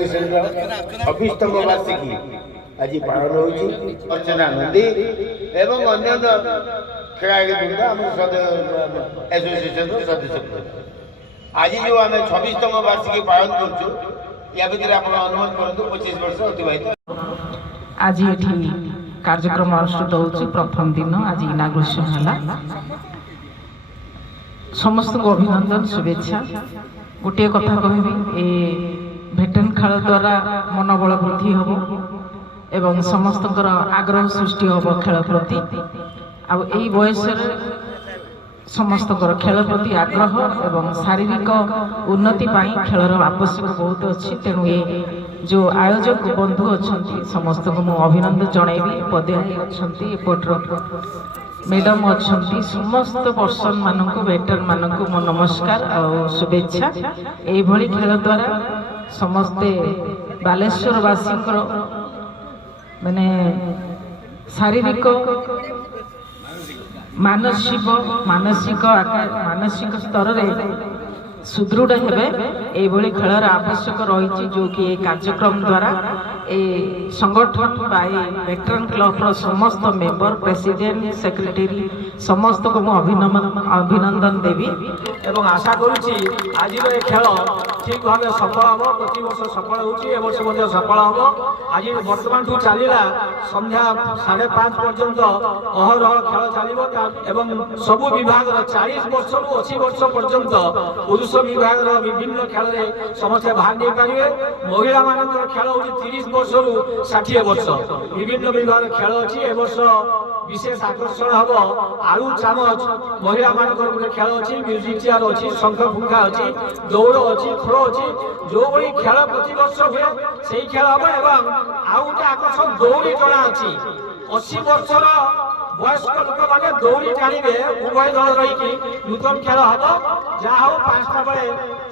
association 26तम वार्षिकी आज पालन होर्चना नंदी एवं अन्य खेलाड़ी बृंद आम एसोसिएशन सदस्य आज जो आम 26तम वार्षिकी पालन कर अनुमान करूँ 25 वर्ष अतिबाहित आज ये कार्यक्रम अनुष्ठित हो प्रथम दिन आज इनाग्रेशन है समस्त को अभिनंदन शुभेच्छा गोटे कथा कहबी ए भेटेन खेल द्वारा मनोबल वृद्धि हम एवं समस्त आग्रह सृष्टि हम खेल प्रति आई बयस समस्त खेल प्रति आग्रह एवं शारीरिक उन्नति खेलर आवश्यक बहुत अच्छी तेणु ये जो आयोजक बंधु अच्छा समस्त को मुझे अभिनंदन जनइबी पदाधिकारी अच्छा एपटर मैडम अच्छा समस्त पर्सन मानक वेटर मानक मो नमस्कार और शुभेच्छा यही खेल द्वारा समस्ते बालेश्वरवासी माने शारीरिक मानसिक स्तर रे सुदृढ़ हेबे खेलर आवश्यक रही जो कि कार्यक्रम द्वारा संगठन वेटरन क्लब समस्त मेंबर प्रेसिडेंट सेक्रेटरी समस्त को मुझे अभिनंदन देवी एवं आशा करुच्ची आज खेल ठीक भाव सफल हम प्रति वर्ष सफल हो सफल हम आज बर्तमान ठू चलला संध्या 5:30 पर्यंत अहरह खेल चलो सबु विभाग 40 वर्ष रु 80 वर्ष पर्यंत पुरुष विभाग विभिन्न खेल में समस्ते भाग नहीं पारे महिला मान खेल हो 30 वर्ष रु 60 वर्ष विभिन्न विभाग खेल अच्छी ए वर्ष विशेष आकर्षण हम आलू चामच महिला मान गोटे खेल अच्छी म्यूजिक चेयर अच्छी शंख फुंका अच्छी दौड़ अच्छी खो अच्छी जो भाई खेल प्रति वर्ष हुए से खेल हम एवं आउ गोटे आकर्षण दौड़ी टणा अच्छी 80 वर्षर वयस्क लोक मैंने दौड़ी टाणिबे उभय दल रही नूतन खेल हम जहाँ हो 5टा बेले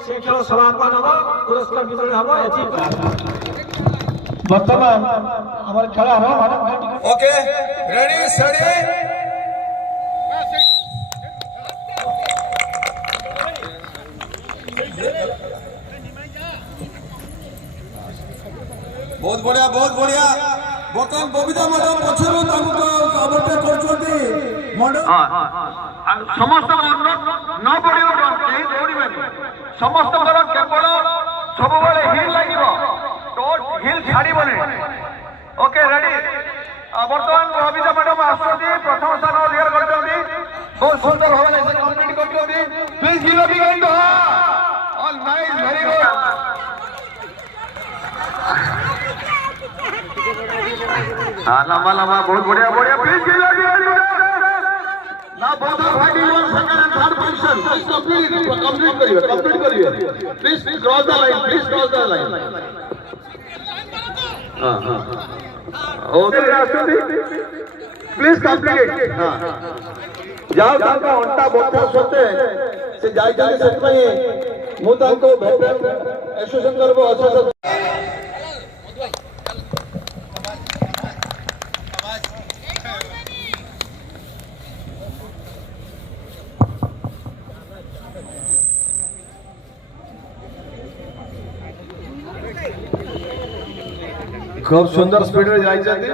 से खेल समापन हम पुरस्कार वितरण हम वर्तमान हमारे खेल ओके रेडी स्टडी बहुत बढ़िया बर्तमान बबिता मैडम पछरु कबरटे करछोती मैडम समस्त न पड़ियो दौड़े समस्त केवल सब हिल लगे टोट हिल छाड़बनी ओके रेडी बर्तमान बबिता मैडम आसुच्ची प्रथम स्थान अधिकार कर बहुत सुंदर भाव कम्प्लीट कर please give a big hand all nice very good लंबा बहुत बढ़िया please give a big hand now both are fighting on second and third position please complete kariye please cross the line okay राष्ट्रपति please complete जाओ ताका अंटा बता सोते से जाई से पई मु ताको भेटन एसोसिएशन करबो अच्छा खूब सुंदर स्पीड में जाई जाते